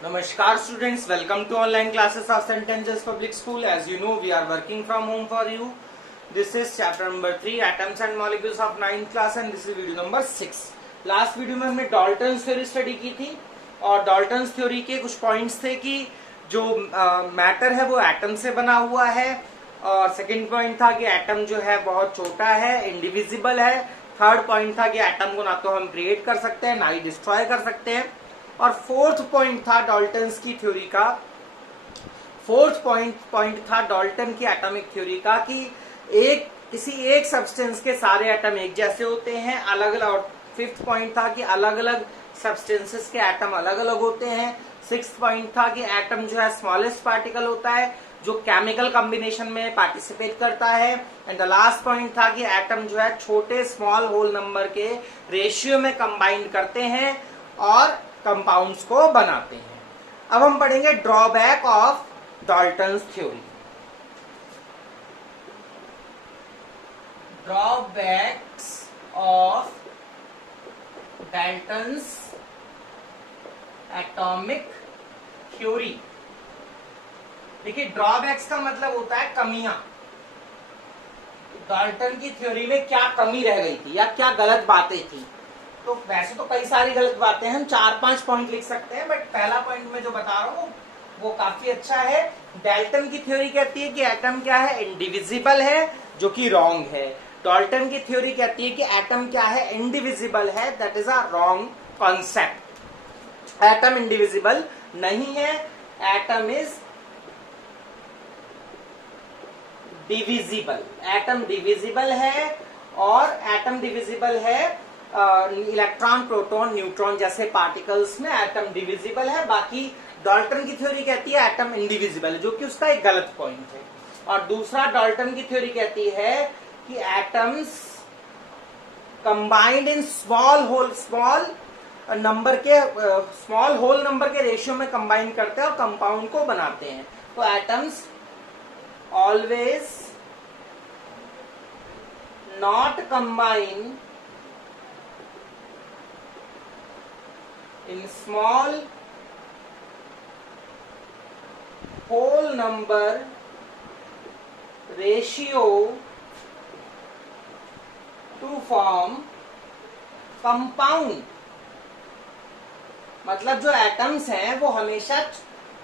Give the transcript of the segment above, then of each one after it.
Namaskar students, welcome to online classes of St. Angeles Public School. As you know, we are working from home for you. This is chapter number 3, atoms and molecules of 9th class, and this is video number 6. Last video में हमने Dalton's theory study की थी और Dalton's theory के कुछ points थे कि जो मैटर है वो एटम से बना हुआ है, और सेकंड पॉइंट था कि एटम जो है बहुत छोटा है, इंडिविजिबल है। थर्ड पॉइंट था कि एटम को ना तो हम क्रिएट कर सकते हैं ना ही डिस्ट्रॉय कर सकते हैं। और फोर्थ पॉइंट था डाल्टन्स की थ्योरी का, फोर्थ पॉइंट था डाल्टन की एटॉमिक थ्योरी का कि किसी एक सब्सटेंस के सारे एटम एक जैसे होते हैं, अलग अलग। और फिफ्थ पॉइंट था कि अलग अलग सब्सटेंसेस के एटम अलग अलग होते हैं। सिक्स्थ पॉइंट था कि एटम जो है स्मॉलेस्ट पार्टिकल होता है जो केमिकल कॉम्बिनेशन में पार्टिसिपेट करता है। एंड द लास्ट पॉइंट था कि एटम जो है छोटे स्मॉल होल नंबर के रेशियो में कंबाइन करते हैं और कंपाउंड्स को बनाते हैं। अब हम पढ़ेंगे drawback of Dalton's theory. Drawbacks of Dalton's atomic theory. देखिए, ड्रॉबैक्स का मतलब होता है कमियां। डाल्टन की थ्योरी में क्या कमी रह गई थी या क्या गलत बातें थी। तो वैसे तो कई सारी गलत बातें हैं, हम 4-5 पॉइंट लिख सकते हैं, बट पहला पॉइंट में जो बता रहा हूं वो काफी अच्छा है। डाल्टन की थ्योरी कहती है कि एटम क्या है, इंडिविजिबल है, जो कि रॉन्ग है। डाल्टन की थ्योरी कहती है कि एटम क्या है, इंडिविजिबल है, that is a wrong concept. Atom indivisible नहीं है, atom is divisible. Atom divisible है, और एटम डिविजिबल है इलेक्ट्रॉन, प्रोटॉन, न्यूट्रॉन जैसे पार्टिकल्स में एटम डिविजिबल है। बाकी डाल्टन की थ्योरी कहती है एटम इंडिविजिबल है, जो कि उसका एक गलत पॉइंट है। और दूसरा, डाल्टन की थ्योरी कहती है कि atoms combined in small whole number के रेशियो में कंबाइन करते हैं और कंपाउंड को बनाते हैं। तो atoms always not combine in small whole number ratio to form compound। मतलब जो एटम्स हैं वो हमेशा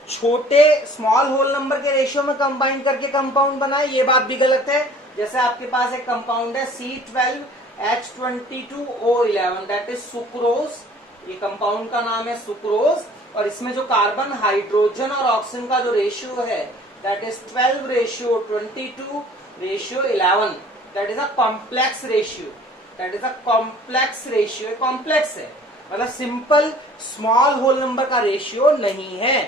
छोटे स्मॉल होल नंबर के रेशियो में कंबाइन करके कंपाउंड बनाए, ये बात भी गलत है। जैसे आपके पास एक कंपाउंड है C12H22O11, दैट इज सुक्रोज। ये कंपाउंड का नाम है सुक्रोज, और इसमें जो कार्बन, हाइड्रोजन और ऑक्सीजन का जो रेशियो है that is 12:22:11, that is a complex ratio. Complex है, मतलब सिंपल स्मॉल होल नंबर का रेशियो नहीं है।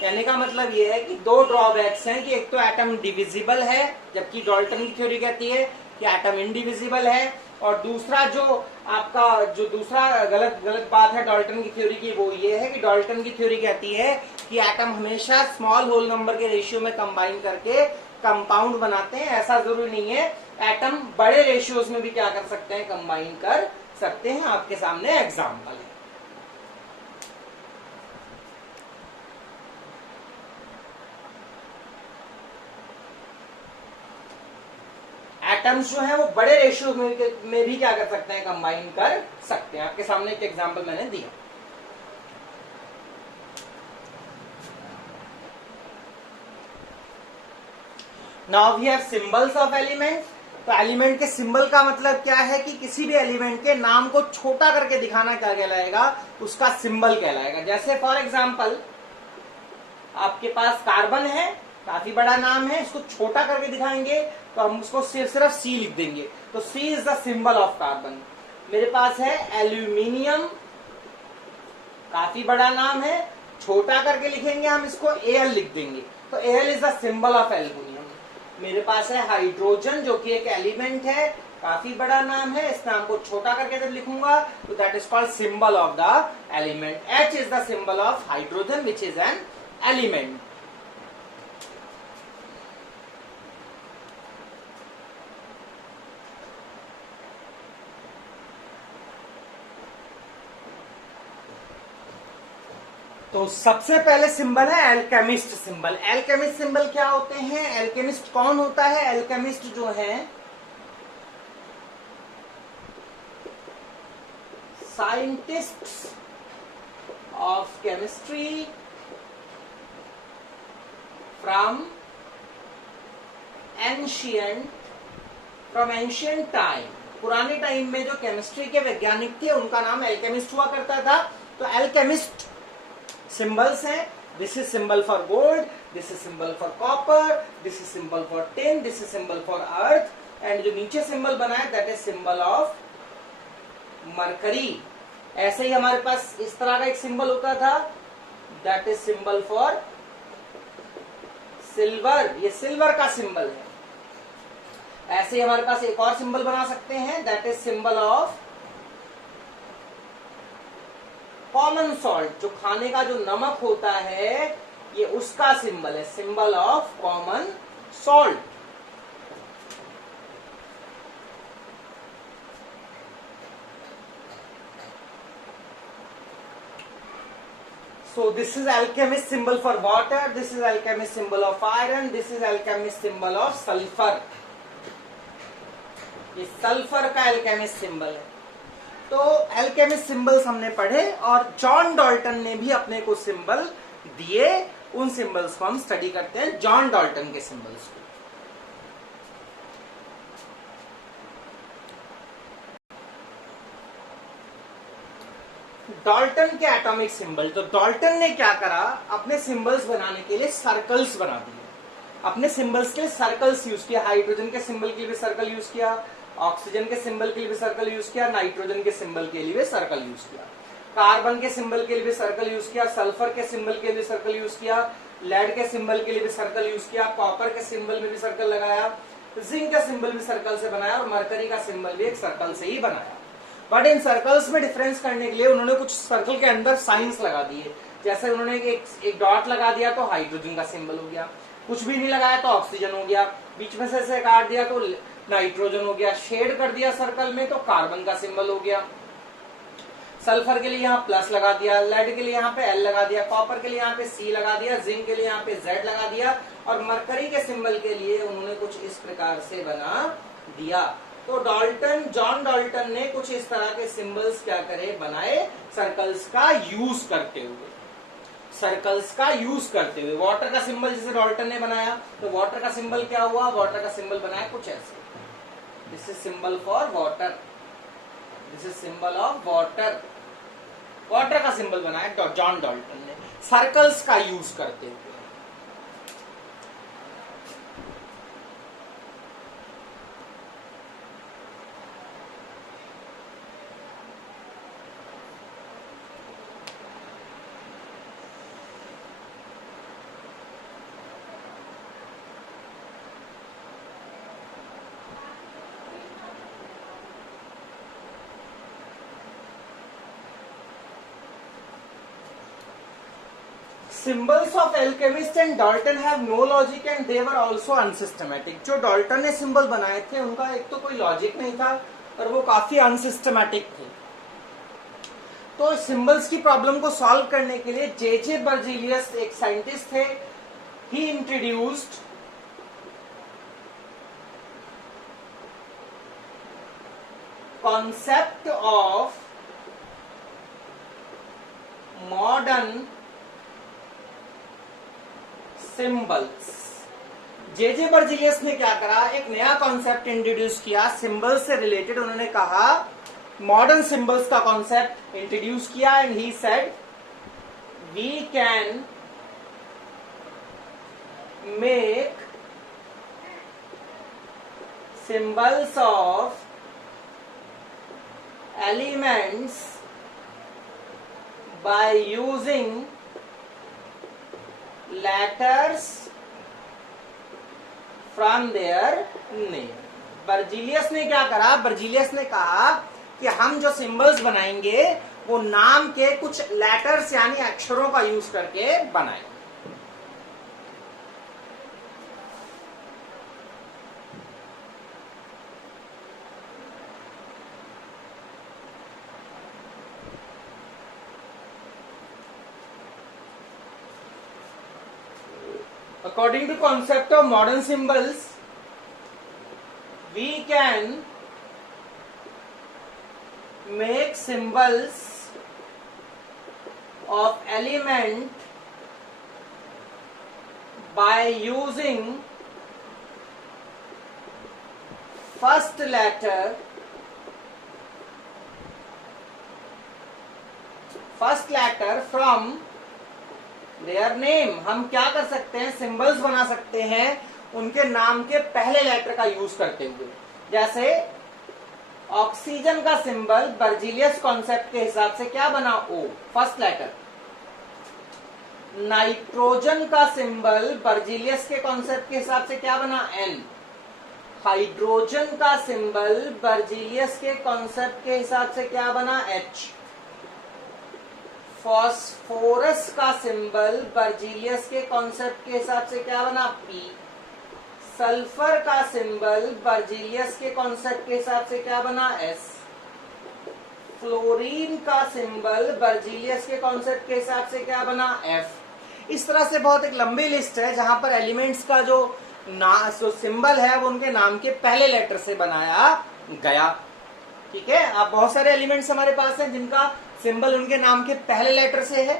कहने का मतलब ये है कि दो ड्रॉबैक्स हैं कि एक तो एटम डिविजिबल है, जबकि डाल्टन की थ्योरी कहती है कि एटम इंडिविजिबल है। और दूसरा जो आपका जो दूसरा गलत बात है डाल्टन की थ्योरी की, वो ये है कि डाल्टन की थ्योरी कहती है कि एटम हमेशा स्मॉल होल नंबर के रेशियो में कंबाइन करके कंपाउंड बनाते हैं। ऐसा जरूरी नहीं है, एटम बड़े रेशियोज में भी क्या कर सकते हैं, कंबाइन कर सकते हैं। आपके सामने एग्जाम्पल है। एटम्स जो है वो बड़े रेशियो में भी क्या कर सकते हैं, कंबाइन कर सकते हैं। आपके सामने एक एग्जांपल मैंने दिया। Now we have symbols of element. तो एलिमेंट के सिंबल का मतलब क्या है कि किसी भी एलिमेंट के नाम को छोटा करके दिखाना क्या कहलाएगा, उसका सिंबल कहलाएगा। जैसे फॉर एग्जांपल आपके पास कार्बन है, काफी बड़ा नाम है, इसको छोटा करके दिखाएंगे तो हम उसको सिर्फ सी लिख देंगे, तो C is the symbol of carbon. मेरे पास है एल्यूमिनियम, काफी बड़ा नाम है, छोटा करके लिखेंगे हम इसको Al लिख देंगे, तो Al is the symbol of aluminium. मेरे पास है हाइड्रोजन, जो कि एक एलिमेंट है, काफी बड़ा नाम है, इस नाम को छोटा करके जब लिखूंगा तो that is called symbol of the element. H is the symbol of hydrogen which is an element. तो सबसे पहले सिंबल है एल्केमिस्ट सिंबल। एल्केमिस्ट सिंबल क्या होते हैं? एल्केमिस्ट कौन होता है? एल्केमिस्ट जो है scientists of chemistry from ancient time. पुराने टाइम में जो केमिस्ट्री के वैज्ञानिक थे उनका नाम एल्केमिस्ट हुआ करता था। तो एल्केमिस्ट सिंबल्स हैं। This is symbol for gold, this is symbol for copper, this is symbol for tin, this is symbol for earth, and जो नीचे सिंबल बना है that is symbol of mercury. ऐसे ही हमारे पास इस तरह का एक सिंबल होता था, that is symbol for silver. ये सिल्वर का सिंबल है। ऐसे ही हमारे पास एक और सिंबल बना सकते हैं, that is symbol of common salt. जो खाने का जो नमक होता है ये उसका सिंबल है, symbol of common salt. So this is alchemist symbol for water, this is alchemist symbol of iron, this is alchemist symbol of sulfur. ये सल्फर का एल्केमिस्ट सिंबल है। तो एल्केमिस्ट सिंबल्स हमने पढ़े और जॉन डाल्टन ने भी अपने को सिंबल दिए। उन सिंबल्स को हम स्टडी करते हैं, जॉन डाल्टन के सिंबल्स को। डाल्टन के एटॉमिक सिंबल। तो डाल्टन ने क्या करा, अपने सिंबल्स बनाने के लिए सर्कल्स बना दिए। अपने सिंबल्स के लिए सर्कल्स यूज किया। हाइड्रोजन के सिंबल के लिए भी सर्कल यूज किया, ऑक्सीजन के सिंबल के लिए भी सर्कल यूज किया, नाइट्रोजन के सिंबल के लिए भी सर्कल यूज किया, कार्बन के सिंबल के लिए भी सर्कल यूज किया, सल्फर के सिंबल के लिए सर्कल यूज किया, लेड के सिंबल के लिए भी सर्कल यूज किया, कॉपर के सिंबल में भी सर्कल लगाया, जिंक का सिंबल भी सर्कल से बनाया और मरकरी का सिंबल भी एक सर्कल से ही बनाया। बट इन सर्कल्स में डिफरेंस करने के लिए उन्होंने कुछ सर्कल के अंदर साइंस लगा दिए। जैसे उन्होंने एक डॉट लगा दिया तो हाइड्रोजन का सिंबल हो गया, कुछ भी नहीं लगाया तो ऑक्सीजन हो गया, बीच में से काट दिया तो नाइट्रोजन हो गया, शेड कर दिया सर्कल में तो कार्बन का सिंबल हो गया, सल्फर के लिए यहाँ प्लस लगा दिया, लेड के लिए यहाँ पे एल लगा दिया, कॉपर के लिए यहाँ पे सी लगा दिया, जिंक के लिए यहाँ पे जेड लगा दिया और मरकरी के सिंबल के लिए उन्होंने कुछ इस प्रकार से बना दिया। तो डाल्टन, जॉन डाल्टन ने कुछ इस तरह के सिंबल्स क्या करे, बनाए सर्कल्स का यूज करते हुए। सर्कल्स का यूज करते हुए वाटर का सिंबल जैसे डाल्टन ने बनाया, तो वाटर का सिंबल क्या हुआ, वाटर का सिंबल बनाया कुछ ऐसे, this is symbol for water, this is symbol of water. Water का सिंबल बनाया जॉन डाल्टन ने सर्कल्स का यूज करते हुए। Symbols of alchemist and Dalton have no logic and they were also unsystematic। जो डाल्टन ने सिंबल बनाए थे उनका एक तो कोई लॉजिक नहीं था और वो काफी अनसिस्टमैटिक थे। तो सिंबल्स की प्रॉब्लम को सॉल्व करने के लिए जे बर्जीलियस एक साइंटिस्ट थे, he introduced concept of modern symbols. J Berzelius ने क्या करा, एक नया कॉन्सेप्ट इंट्रोड्यूस किया सिंबल्स से रिलेटेड। उन्होंने कहा मॉडर्न सिंबल्स का कॉन्सेप्ट इंट्रोड्यूस किया and he said we can make symbols of elements by using letters from their name। Berzelius ने क्या करा, बर्जीलियस ने कहा कि हम जो सिंबल्स बनाएंगे वो नाम के कुछ लेटर्स यानी अक्षरों का यूज करके बनाएंगे। According to concept of modern symbols, we can make symbols of element by using first letter from their name. हम क्या कर सकते हैं, सिंबल्स बना सकते हैं उनके नाम के पहले लेटर का यूज करते हुए. जैसे ऑक्सीजन का सिंबल बर्जीलियस कॉन्सेप्ट के हिसाब से क्या बना, O, फर्स्ट लेटर. नाइट्रोजन का सिंबल बर्जीलियस के कॉन्सेप्ट के हिसाब से क्या बना, N. हाइड्रोजन का सिंबल बर्जीलियस के कॉन्सेप्ट के हिसाब से क्या बना, H. फॉस्फोरस का सिंबल बर्जीलियस के कॉन्सेप्ट के हिसाब से क्या बना, P. सल्फर का सिंबल बर्जीलियस के कॉन्सेप्ट के हिसाब से क्या बना, S. फ्लोरीन का सिंबल बर्जीलियस के कॉन्सेप्ट के हिसाब से क्या बना, F. इस तरह से बहुत एक लंबी लिस्ट है जहां पर एलिमेंट्स का जो सिंबल है वो उनके नाम के पहले लेटर से बनाया गया. ठीक है, अब बहुत सारे एलिमेंट्स हमारे पास हैं जिनका सिंबल उनके नाम के पहले लेटर से है.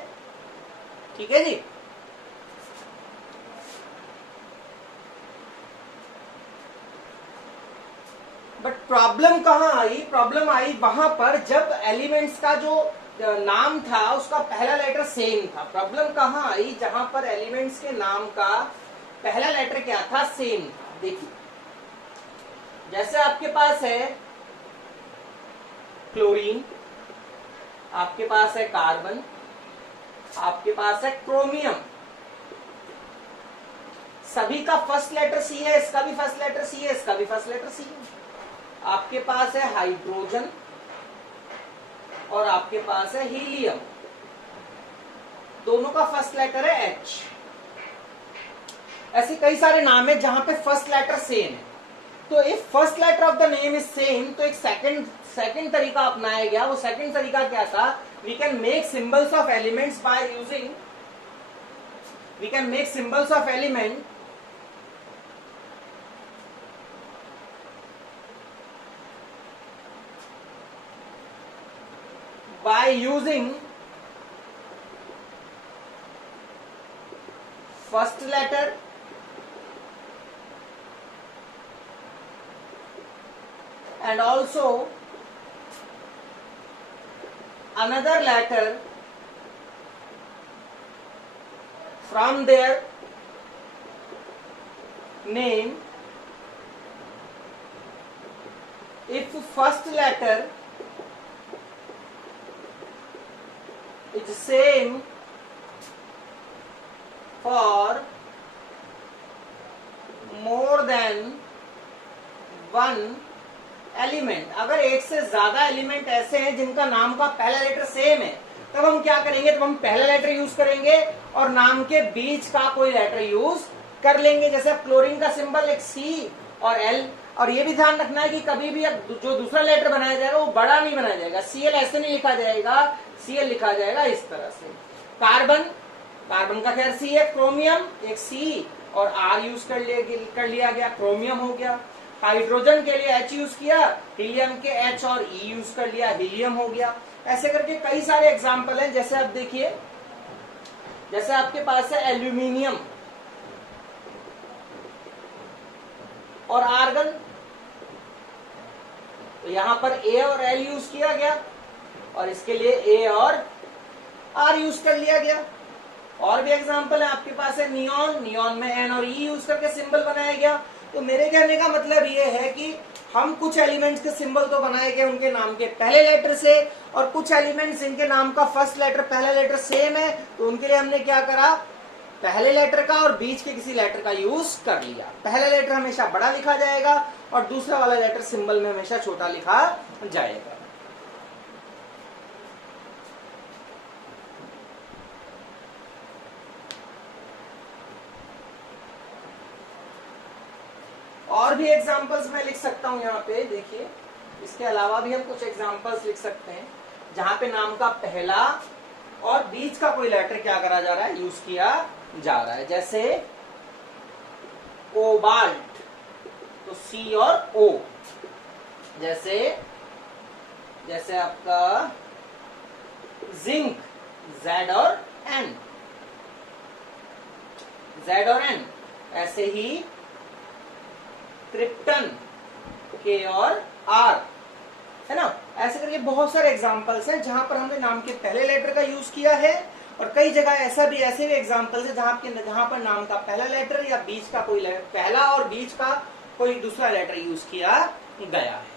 ठीक है जी. बट प्रॉब्लम कहां आई, प्रॉब्लम आई वहां पर जब एलिमेंट्स का जो नाम था उसका पहला लेटर सेम था. प्रॉब्लम कहां आई, जहां पर एलिमेंट्स के नाम का पहला लेटर क्या था, सेम था. देखिए, जैसे आपके पास है क्लोरीन, आपके पास है कार्बन, आपके पास है क्रोमियम. सभी का फर्स्ट लेटर सी है, इसका भी फर्स्ट लेटर सी है, इसका भी फर्स्ट लेटर सी है. आपके पास है हाइड्रोजन और आपके पास है हीलियम, दोनों का फर्स्ट लेटर है H. ऐसे कई सारे नाम है जहां पे फर्स्ट लेटर सेम है. तो if first letter of the name is same, तो एक सेकंड तरीका अपनाया गया. वो सेकंड तरीका क्या था, we can make symbols of elements by using, we can make symbols of element by using first letter and also another letter from their name. If first letter is same for more than one element, अगर एक से ज्यादा element ऐसे हैं जिनका नाम का पहला लेटर सेम है, तब हम क्या करेंगे, तब हम पहला लेटर यूज करेंगे और नाम के बीच का कोई लेटर यूज कर लेंगे. जैसे क्लोरीन का सिंबल एक C और L. और ये भी ध्यान रखना है कि कभी भी जो दूसरा लेटर बनाया जाएगा वो बड़ा नहीं बनाया जाएगा. Cl ऐसे नहीं लिखा जाएगा, Cl लिखा जाएगा इस तरह से. कार्बन का खैर C है. क्रोमियम एक C और R यूज कर लिया गया, क्रोमियम हो गया. हाइड्रोजन के लिए H यूज किया, हीलियम के H और E यूज कर लिया, हीलियम हो गया. ऐसे करके कई सारे एग्जाम्पल हैं. जैसे आप देखिए, जैसे आपके पास है एल्यूमिनियम और आर्गन, तो यहां पर A और L यूज किया गया और इसके लिए A और R यूज कर लिया गया. और भी एग्जांपल है, आपके पास है नियॉन में N और E यूज करके सिंबल बनाया गया. तो मेरे कहने का मतलब ये है कि हम कुछ एलिमेंट्स के सिंबल तो बनाए गए उनके नाम के पहले लेटर से, और कुछ एलिमेंट्स इनके नाम का फर्स्ट लेटर पहला लेटर सेम है, तो उनके लिए हमने क्या करा, पहले लेटर का और बीच के किसी लेटर का यूज कर लिया. पहला लेटर हमेशा बड़ा लिखा जाएगा और दूसरा वाला लेटर सिंबल में हमेशा छोटा लिखा जाएगा. और भी एग्जांपल्स मैं लिख सकता हूं यहाँ पे. देखिए, इसके अलावा भी हम कुछ एग्जांपल्स लिख सकते हैं जहां पे नाम का पहला और बीच का कोई लेटर क्या करा जा रहा है, यूज किया जा रहा है. जैसे कोबाल्ट, तो सी और ओ, जैसे जैसे आपका जिंक, जेड और एन, जेड और एन, ऐसे ही क्रिप्टन, के और आर, है ना। ऐसे करके बहुत सारे एग्जांपल्स हैं जहां पर हमने नाम के पहले लेटर का यूज किया है, और कई जगह ऐसे भी एग्जांपल्स है जहां पर नाम का पहला लेटर या बीच का कोई पहला और बीच का कोई दूसरा लेटर यूज किया गया है।